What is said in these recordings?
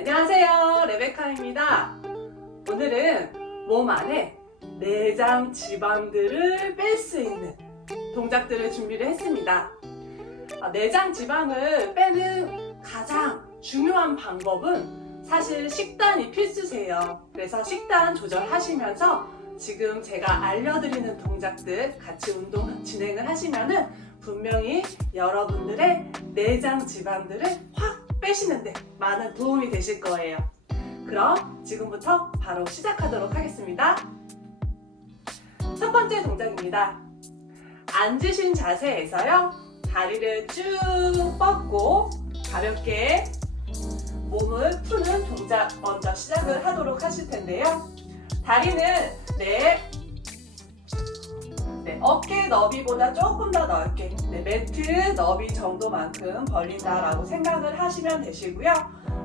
안녕하세요. 레베카입니다. 오늘은 몸 안에 내장 지방들을 뺄 수 있는 동작들을 준비를 했습니다. 아, 내장 지방을 빼는 가장 중요한 방법은 사실 식단이 필수세요. 그래서 식단 조절하시면서 지금 제가 알려드리는 동작들 같이 운동 진행을 하시면은 분명히 여러분들의 내장 지방들을 확 빼시는데 많은 도움이 되실 거예요. 그럼 지금부터 바로 시작하도록 하겠습니다. 첫 번째 동작입니다. 앉으신 자세에서요. 다리를 쭉 뻗고 가볍게 몸을 푸는 동작 먼저 시작을 하도록 하실 텐데요. 다리는 내, 네, 어깨 너비보다 조금 더 넓게 네, 매트 너비 정도만큼 벌린다라고 생각을 하시면 되시고요.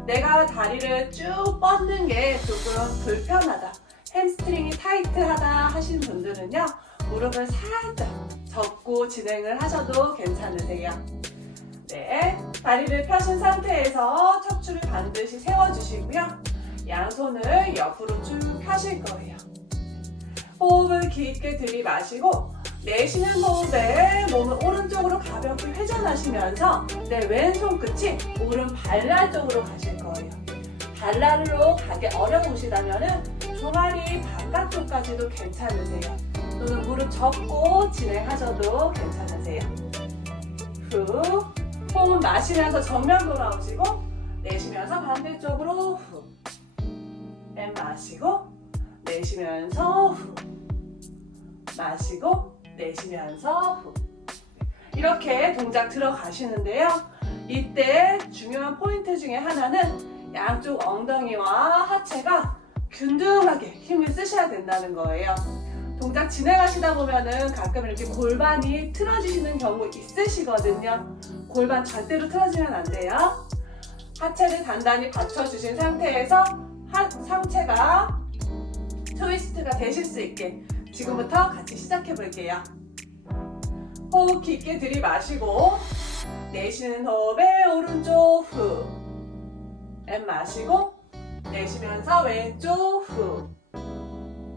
내가 다리를 쭉 뻗는 게 조금 불편하다. 햄스트링이 타이트하다 하시는 분들은요. 무릎을 살짝 접고 진행을 하셔도 괜찮으세요. 네, 다리를 펴신 상태에서 척추를 반드시 세워주시고요. 양손을 옆으로 쭉 펴실 거예요. 호흡을 깊게 들이마시고 내쉬는 호흡에 몸을 오른쪽으로 가볍게 회전하시면서 내 왼손 끝이 오른 발날 쪽으로 가실 거예요. 발날로 가기 어려우시다면 종아리 바깥쪽까지도 괜찮으세요. 또는 무릎 접고 진행하셔도 괜찮으세요. 후, 호흡 마시면서 정면 돌아오시고 내쉬면서 반대쪽으로 후. 앤 마시고 내쉬면서 후. 마시고 내쉬면서 후. 이렇게 동작 들어가시는데요. 이때 중요한 포인트 중에 하나는 양쪽 엉덩이와 하체가 균등하게 힘을 쓰셔야 된다는 거예요. 동작 진행하시다 보면은 가끔 이렇게 골반이 틀어지시는 경우 있으시거든요. 골반 절대로 틀어지면 안 돼요. 하체를 단단히 받쳐주신 상태에서 하, 상체가 트위스트가 되실 수 있게 지금부터 같이 시작해 볼게요. 호흡 깊게 들이마시고 내쉬는 호흡에 오른쪽 후. 앤 마시고 내쉬면서 왼쪽 후.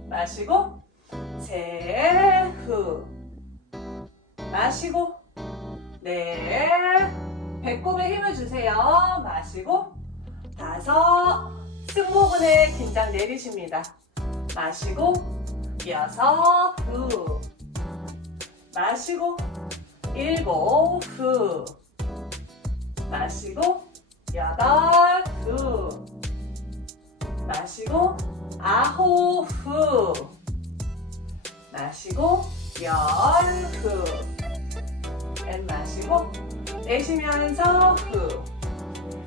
마시고 세 후. 마시고 네. 배꼽에 힘을 주세요. 마시고 다섯. 승모근에 긴장 내리십니다. 마시고 여섯 후. 마시고 일곱 후. 마시고 여덟 후. 마시고 아홉 후. 마시고 열 후. 앤 마시고 내쉬면서 후.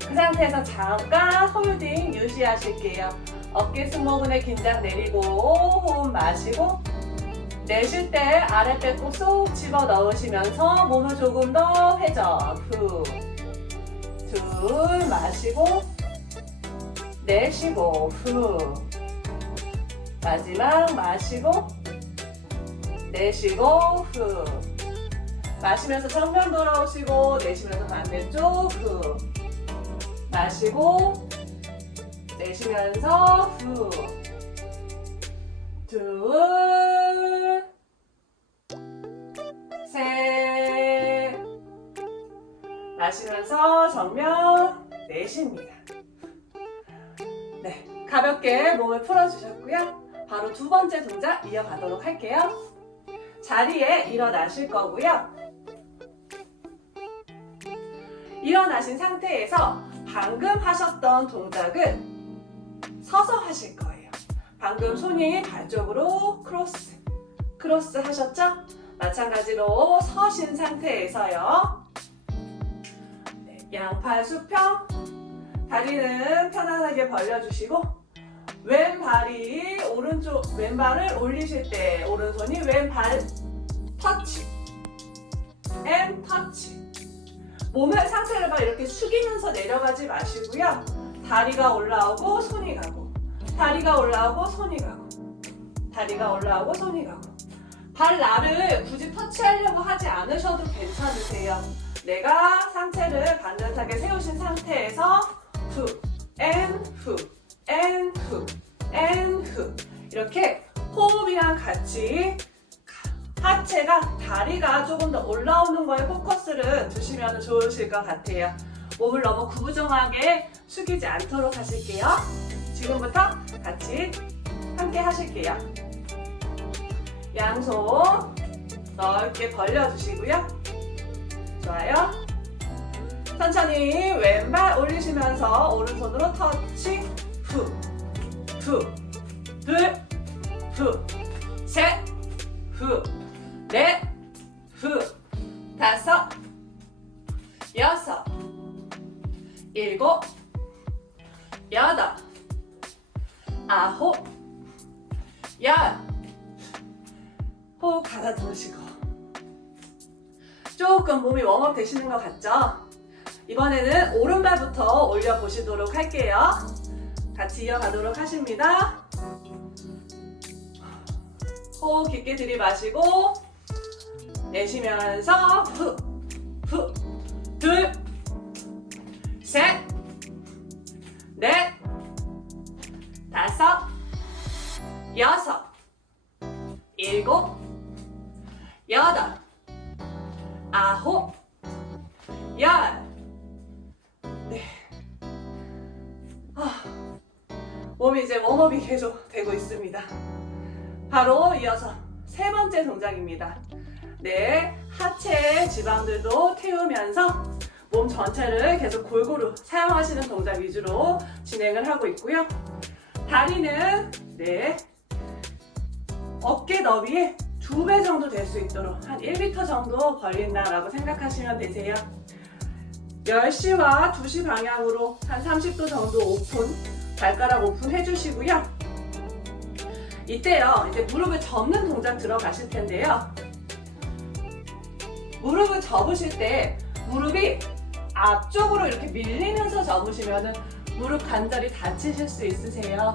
그 상태에서 잠깐 홀딩 유지하실게요. 어깨 승모근에 긴장 내리고 호흡 마시고 내쉴 때 아래 배꼽 쏙 집어 넣으시면서 몸을 조금 더 회전 후. 둘 마시고 내쉬고 후. 마지막 마시고 내쉬고 후. 마시면서 정면 돌아오시고 내쉬면서 반대쪽 후. 마시고 내쉬면서 후. 둘. 셋. 마시면서 정면 내쉽니다. 네, 가볍게 몸을 풀어주셨고요. 바로 두 번째 동작 이어가도록 할게요. 자리에 일어나실 거고요. 일어나신 상태에서 방금 하셨던 동작을 서서 하실 거예요. 방금 손이 발 쪽으로 크로스, 크로스 하셨죠? 마찬가지로 서신 상태에서요. 네, 양팔 수평, 다리는 편안하게 벌려주시고 왼발이 오른쪽 왼발을 올리실 때 오른손이 왼발 터치 앤 터치 몸의 상태를 막 이렇게 숙이면서 내려가지 마시고요 다리가 올라오고 손이 가고 다리가 올라오고 손이 가고 다리가 올라오고 손이 가고 발날을 굳이 터치하려고 하지 않으셔도 괜찮으세요. 내가 상체를 반듯하게 세우신 상태에서 후, 앤, 후, 앤, 후, 앤, 후 이렇게 호흡이랑 같이 하체가 다리가 조금 더 올라오는 거에 포커스를 두시면 좋으실 것 같아요. 몸을 너무 구부정하게 숙이지 않도록 하실게요. 지금부터 같이 함께 하실게요. 양손 넓게 벌려주시고요. 좋아요. 천천히 왼발 올리시면서 오른손으로 터치 후, 후, 둘, 후, 셋, 후, 넷, 후, 다섯, 여섯, 일곱, 여덟, 아홉, 열. 호흡 가다듬으시고. 조금 몸이 웜업 되시는 것 같죠? 이번에는 오른발부터 올려보시도록 할게요. 같이 이어가도록 하십니다. 호흡 깊게 들이마시고 내쉬면서 후, 후, 둘, 셋, 몸이 이제 웜업이 계속 되고 있습니다. 바로 이어서 세 번째 동작입니다. 네, 하체 지방들도 태우면서 몸 전체를 계속 골고루 사용하시는 동작 위주로 진행을 하고 있고요. 다리는 네 어깨 너비의 두배 정도 될 수 있도록 한 1m 정도 벌린다라고 생각하시면 되세요. 10시와 2시 방향으로 한 30도 정도 오픈, 발가락 오픈 해 주시고요. 이때요, 이제 무릎을 접는 동작 들어가실 텐데요. 무릎을 접으실 때 무릎이 앞쪽으로 이렇게 밀리면서 접으시면은 무릎 관절이 다치실 수 있으세요.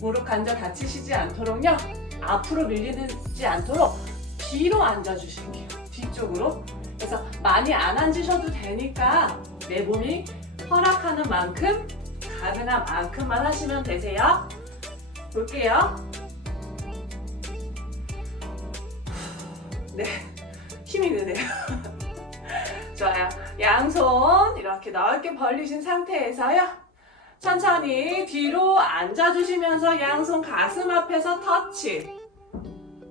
무릎 관절 다치시지 않도록요. 앞으로 밀리지 않도록 뒤로 앉아주실게요. 뒤쪽으로. 그래서 많이 안 앉으셔도 되니까 내 몸이 허락하는 만큼 가능한 만큼만 하시면 되세요. 볼게요. 네, 힘이 드네요. 좋아요. 양손 이렇게 넓게 벌리신 상태에서요. 천천히 뒤로 앉아주시면서 양손 가슴 앞에서 터치.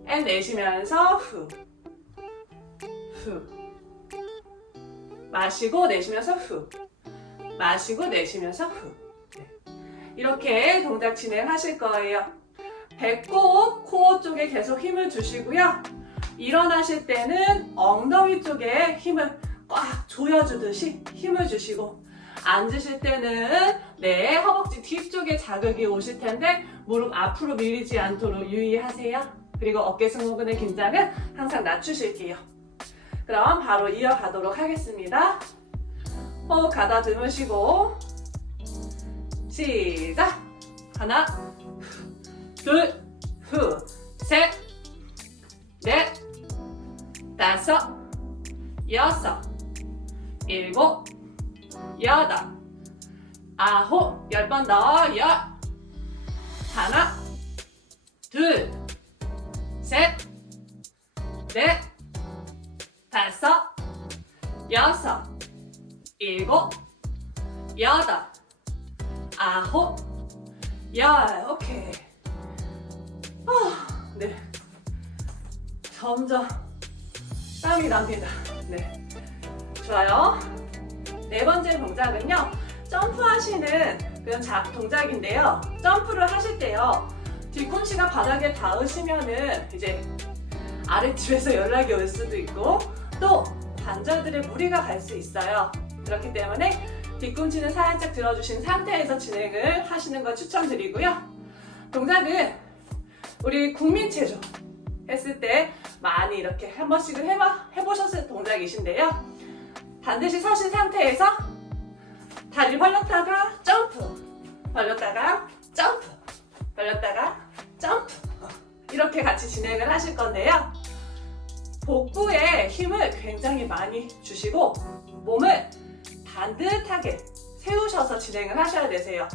앤 내쉬면서 후. 후. 마시고 내쉬면서 후. 마시고 내쉬면서 후. 네. 이렇게 동작 진행하실 거예요. 배꼽, 코어 쪽에 계속 힘을 주시고요. 일어나실 때는 엉덩이 쪽에 힘을 꽉 조여주듯이 힘을 주시고 앉으실 때는 네 허벅지 뒤쪽에 자극이 오실 텐데 무릎 앞으로 밀리지 않도록 유의하세요. 그리고 어깨 승모근의 긴장은 항상 낮추실게요. 그럼 바로 이어가도록 하겠습니다. 호흡 가다듬으시고 시작 하나 둘 후, 셋, 넷, 다섯, 여섯, 일곱, 여덟, 아홉, 열 번 더, 열. 하나, 둘, 셋, 넷, 다섯, 여섯, 일곱, 여덟, 아홉, 열. 오케이. 아, 네. 점점 땀이 납니다. 네. 좋아요. 네 번째 동작은요. 점프하시는 그런 작 동작인데요. 점프를 하실 때요. 뒤꿈치가 바닥에 닿으시면은 이제 아랫집에서 연락이 올 수도 있고 또 관절들의 무리가 갈 수 있어요. 그렇기 때문에 뒤꿈치는 살짝 들어주신 상태에서 진행을 하시는 걸 추천드리고요. 동작은 우리 국민체조 했을 때 많이 이렇게 한 번씩은 해봐, 해보셨을 동작이신데요. 반드시 서신 상태에서 다리 벌렸다가 점프, 벌렸다가 점프, 벌렸다가 점프 이렇게 같이 진행을 하실 건데요. 복부에 힘을 굉장히 많이 주시고 몸을 반듯하게 세우셔서 진행을 하셔야 되세요.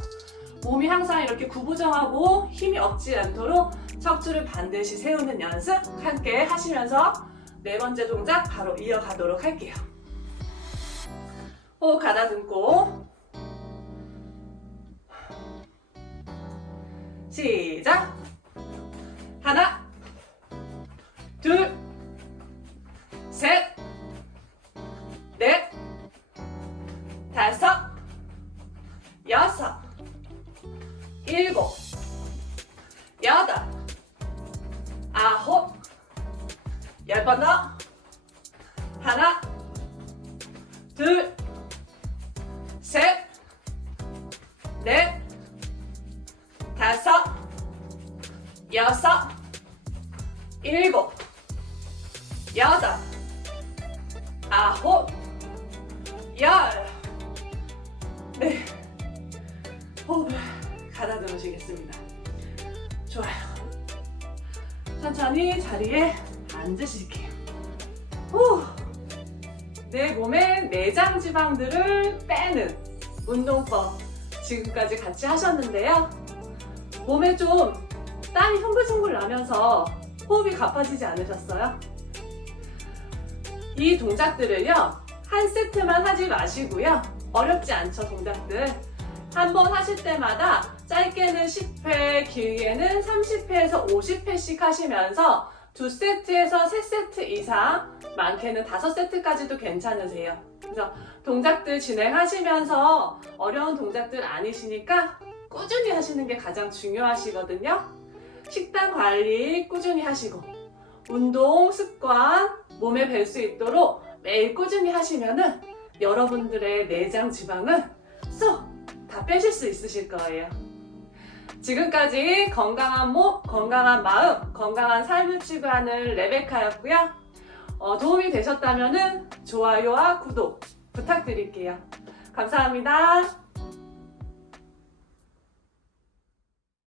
몸이 항상 이렇게 구부정하고 힘이 없지 않도록 척추를 반드시 세우는 연습 함께 하시면서 네 번째 동작 바로 이어가도록 할게요. 호흡 가다듬고 시작 하나 둘 여섯, 일곱, 여덟, 아홉, 열. 네. 호흡을 가다듬으시겠습니다. 좋아요. 천천히 자리에 앉으실게요. 후. 내 몸의 내장 지방들을 빼는 운동법 지금까지 같이 하셨는데요. 몸에 좀 땀이 흥글흥글 나면서 호흡이 가빠지지 않으셨어요? 이 동작들을요, 한 세트만 하지 마시고요. 어렵지 않죠, 동작들. 한 번 하실 때마다 짧게는 10회, 길게는 30회에서 50회씩 하시면서 두 세트에서 세 세트 이상, 많게는 다섯 세트까지도 괜찮으세요. 그래서 동작들 진행하시면서 어려운 동작들 아니시니까 꾸준히 하시는 게 가장 중요하시거든요. 식단 관리 꾸준히 하시고, 운동 습관 몸에 뵐 수 있도록 매일 꾸준히 하시면은 여러분들의 내장 지방은 쏙 다 빼실 수 있으실 거예요. 지금까지 건강한 몸, 건강한 마음, 건강한 삶을 추구하는 레베카였고요. 어, 도움이 되셨다면 좋아요와 구독 부탁드릴게요. 감사합니다.